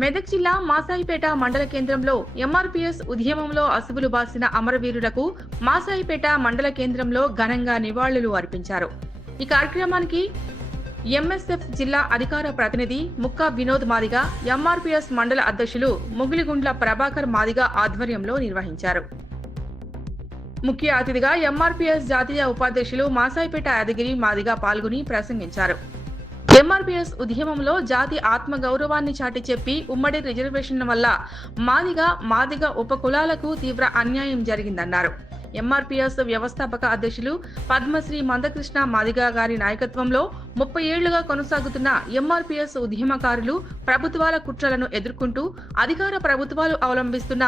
మెదక్ జిల్లా మాసాయిపేట మండల కేంద్రంలో ఎంఆర్పీఎస్ ఉద్యమంలో అసువులు బాసిన అమరవీరులకు మాసాయిపేట మండల కేంద్రంలో ఘనంగా నివాళులు అర్పించారు. ఈ కార్యక్రమానికి ఎంఎస్ఎఫ్ జిల్లా అధికార ప్రతినిధి ముక్కా వినోద్ మాదిగ, ఎంఆర్పీఎస్ మండల అధ్యక్షులు ముగిలిగుండ్ల ప్రభాకర్ మాదిగ ఆధ్వర్యంలో నిర్వహించారు. ముఖ్య అతిథిగా ఎంఆర్పీఎస్ జాతీయ ఉపాధ్యక్షులు మాసాయిపేట యాదగిరి మాదిగ పాల్గొని ప్రసంగించారు. ఎంఆర్పీఎస్ ఉద్యమంలో జాతి ఆత్మ గౌరవాన్ని చాటి చెప్పి ఉమ్మడి రిజర్వేషన్ల వల్ల మాదిగ ఉపకులాలకు తీవ్ర అన్యాయం జరిగిందన్నారు. ఎంఆర్పీఎస్ వ్యవస్థాపక అధ్యక్షులు పద్మశ్రీ మందకృష్ణ మాదిగ గారి నాయకత్వంలో 30 ఏళ్లుగా కొనసాగుతున్న ఎంఆర్పీఎస్ ఉద్యమకారులు ప్రభుత్వాల కుట్రలను ఎదుర్కొంటూ అధికార ప్రభుత్వాలు అవలంబిస్తున్న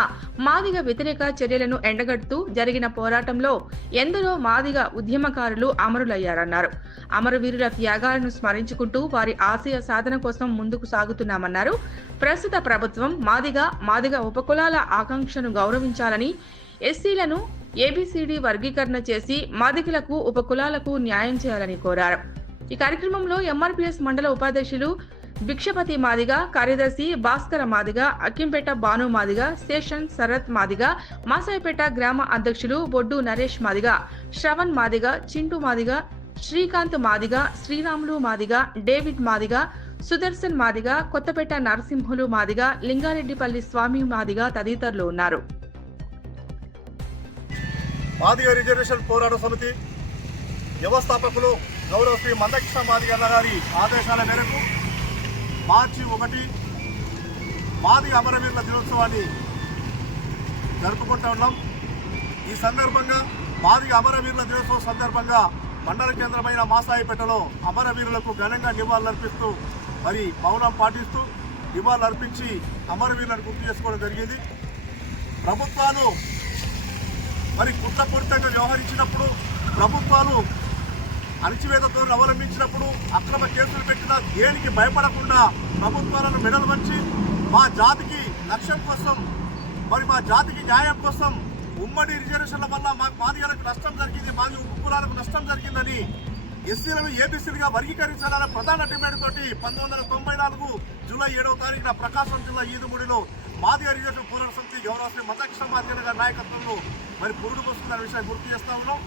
మాదిగ వ్యతిరేక చర్యలను ఎండగడుతూ జరిగిన పోరాటంలో ఎందరో మాదిగ ఉద్యమకారులు అమరులయ్యారన్నారు. అమరవీరుల త్యాగాలను స్మరించుకుంటూ వారి ఆశయ సాధన కోసం ముందుకు సాగుతున్నామన్నారు. ప్రస్తుత ప్రభుత్వం మాదిగ ఉపకులాల ఆకాంక్షను గౌరవించాలని, ఎస్సీలను ఏబిసిడి వర్గీకరణ చేసి మాదిగలకు ఉపకులాలకు న్యాయం చేయాలని కోరారు. ఈ కార్యక్రమంలో ఎంఆర్పీఎస్ మండల ఉపాధ్యక్షులు భిక్షపతి మాదిగ, కార్యదర్శి భాస్కర మాదిగ, అక్కింపేట భాను మాదిగ, స్టేషన్ శరత్ మాదిగ, మాసాయిపేట గ్రామ అధ్యక్షులు బొడ్డు నరేష్ మాదిగ, శ్రవణ్ మాదిగ, చింటూ మాదిగ, శ్రీకాంత్ మాదిగ, శ్రీరాములు మాదిగ, డేవిడ్ మాదిగ, సుదర్శన్ మాదిగ, కొత్తపేట నరసింహులు మాదిగ, లింగారెడ్డిపల్లి స్వామి మాదిగ తదితరులు ఉన్నారు. మాదిగ రిజర్వేషన్ పోరాట సమితి వ్యవస్థాపకులు గౌరవ శ్రీ మందకృష్ణ మాదిగ గారి ఆదేశాల మేరకు మార్చి 1 మాదిగ అమరవీరుల దినోత్సవాన్ని జరుపుకుంటూ ఉన్నాం. ఈ సందర్భంగా మాదిగ అమరవీరుల దినోత్సవం సందర్భంగా మండల కేంద్రమైన మాసాయిపేటలో అమరవీరులకు ఘనంగా నివాళులర్పిస్తూ మరి మౌనం పాటిస్తూ నివాళులర్పించి అమరవీరులను గుర్తు చేసుకోవడం జరిగింది. ప్రభుత్వాలు మరి కుట్రపూరితంగా వ్యవహరించినప్పుడు, ప్రభుత్వాలు అణచివేతతో అవలంబించినప్పుడు, అక్రమ కేసులు పెట్టినా దేనికి భయపడకుండా ప్రభుత్వాలను మెడలు వంచి మా జాతికి లక్ష్యం కోసం, మరి మా జాతికి న్యాయం కోసం ఉమ్మడి రిజర్వేషన్ల వల్ల మాదిగలకు నష్టం జరిగింది, మాది ఉపకులాలకు నష్టం జరిగిందని ఎస్సీలను ఏబీసీలుగా వర్గీకరించాలన్న ప్రధాన డిమాండ్ తోటి 1994 జూలై 7వ తారీఖున ప్రకాశం జిల్లా ఈదుమూడిలో మాదిగ రిజర్వేషన్ పోరాట సమితి గౌరవ శ్రీ మందకృష్ణ మాదిగ గారి నాయకత్వంలో మరి పురుడు వస్తుందనే విషయాన్ని గుర్తు చేస్తా ఉన్నాం.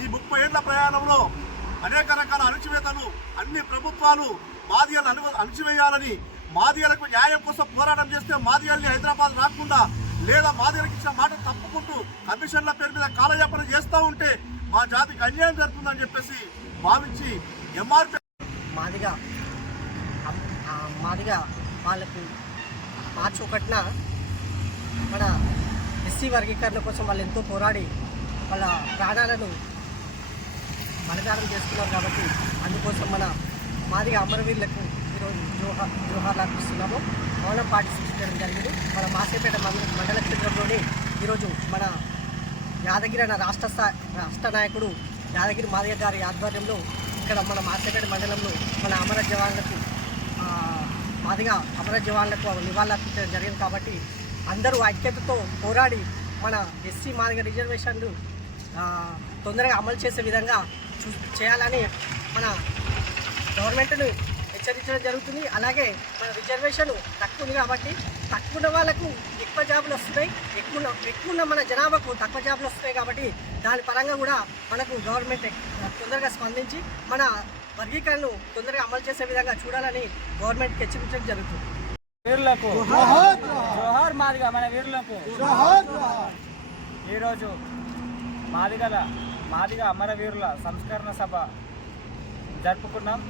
ఈ 30 ఏళ్ల ప్రయాణంలో అనేక రకాల అణచివేతలు అన్ని ప్రభుత్వాలు మాదిగలను అణచివేయాలని, మాదిగలకు న్యాయం కోసం పోరాటం చేస్తే మాదిగల్ని హైదరాబాద్ రాకుండా లేదా మాదిగలకు ఇచ్చిన మాట తప్పుకుంటూ కమిషన్ల పేరు మీద కాలయాపన చేస్తూ ఉంటే మా జాతికి అన్యాయం జరుగుతుందని చెప్పేసి భావించి ఎంఆర్పీ మాదిగ వాళ్ళకు మార్చి 1న మన ఎస్సీ వర్గీకరణ కోసం వాళ్ళు ఎంతో పోరాడి వాళ్ళ ప్రాణాలను బలిదానం చేసుకున్నారు. కాబట్టి అందుకోసం మన మాదిగ అమరవీరులకు ఈరోజు జోహార్లు అర్పిస్తున్నాము. మౌనం పార్టీ సృష్టించడం జరిగింది. మన మాసాయిపేట మండల కేంద్రంలోని ఈరోజు మన యాదగిరి అన్న రాష్ట్ర నాయకుడు యాదగిరి మాదిగ గారి ఆధ్వర్యంలో ఇక్కడ మన మాసాయిపేట మండలంలో మన అమర జవాన్లకు మాదిగ అమర జవాన్లకు నివాళులు అర్పించడం జరిగింది. కాబట్టి అందరూ ఐక్యతతో పోరాడి మన ఎస్సీ మాదిగ రిజర్వేషన్లు తొందరగా అమలు చేసే విధంగా చేయాలని మన గవర్నమెంట్ను హెచ్చరించడం జరుగుతుంది. అలాగే మన రిజర్వేషన్ తక్కువ ఉంది కాబట్టి తక్కువ ఉన్న వాళ్ళకు ఎక్కువ జాబులు వస్తున్నాయి, ఎక్కువ ఉన్న మన జనాభాకు తక్కువ జాబులు వస్తున్నాయి. కాబట్టి దాని పరంగా కూడా మనకు గవర్నమెంట్ తొందరగా స్పందించి మన వర్గీకరణను తొందరగా అమలు చేసే విధంగా చూడాలని గవర్నమెంట్కి హెచ్చరించడం జరుగుతుంది. వీరులకు జోహార్ మాదిగ, మన వీరులకు ఈరోజు మాదిగ అమరవీరుల సంస్కరణ సభ జరుపుకున్నాం.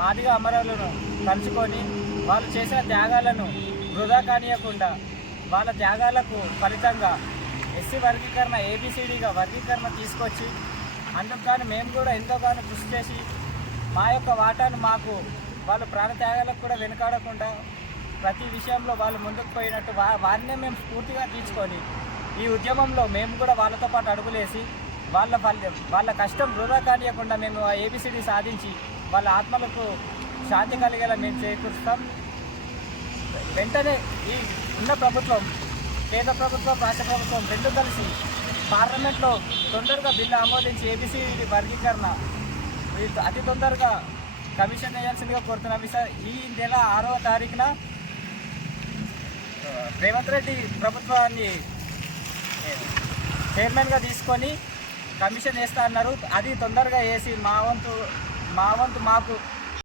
మాదిగ అమరవీరులను తలుచుకొని వాళ్ళు చేసిన త్యాగాలను వృధా కానియకుండా వాళ్ళ త్యాగాలకు ఫలితంగా ఎస్సీ వర్గీకరణ ఏబిసిడిగా వర్గీకరణ తీసుకొచ్చి అందుకు కానీ మేము కూడా ఎంతోగానో కృషి చేసి మా యొక్క వాటాను మాకు వాళ్ళు ప్రాణత్యాగాలకు కూడా వెనుకాడకుండా ప్రతి విషయంలో వాళ్ళు ముందుకు పోయినట్టు వారినే మేము స్ఫూర్తిగా తీసుకొని ఈ ఉద్యమంలో మేము కూడా వాళ్ళతో పాటు అడుగులేసి వాళ్ళ కష్టం వృధా కానియకుండా మేము ఆ ఏబిసిడి సాధించి వాళ్ళ ఆత్మలకు శాంతి కలిగేలా మేము చేకూరుస్తాం. వెంటనే ఈ ఉన్న ప్రభుత్వం, కేంద్ర ప్రభుత్వం, రాష్ట్ర ప్రభుత్వం రెండు కలిసి పార్లమెంట్లో తొందరగా బిల్లు ఆమోదించి ఏబిసిడి వర్గీకరణ అతి తొందరగా కమిషన్ వేయాల్సిందిగా కోరుతున్నాం. ఈ నెల 6వ తారీఖున రేవంత్ రెడ్డి ప్రభుత్వాన్ని చైర్మన్గా తీసుకొని కమిషన్ వేస్తా అన్నారు. అది తొందరగా వేసి మా వంతు మాకు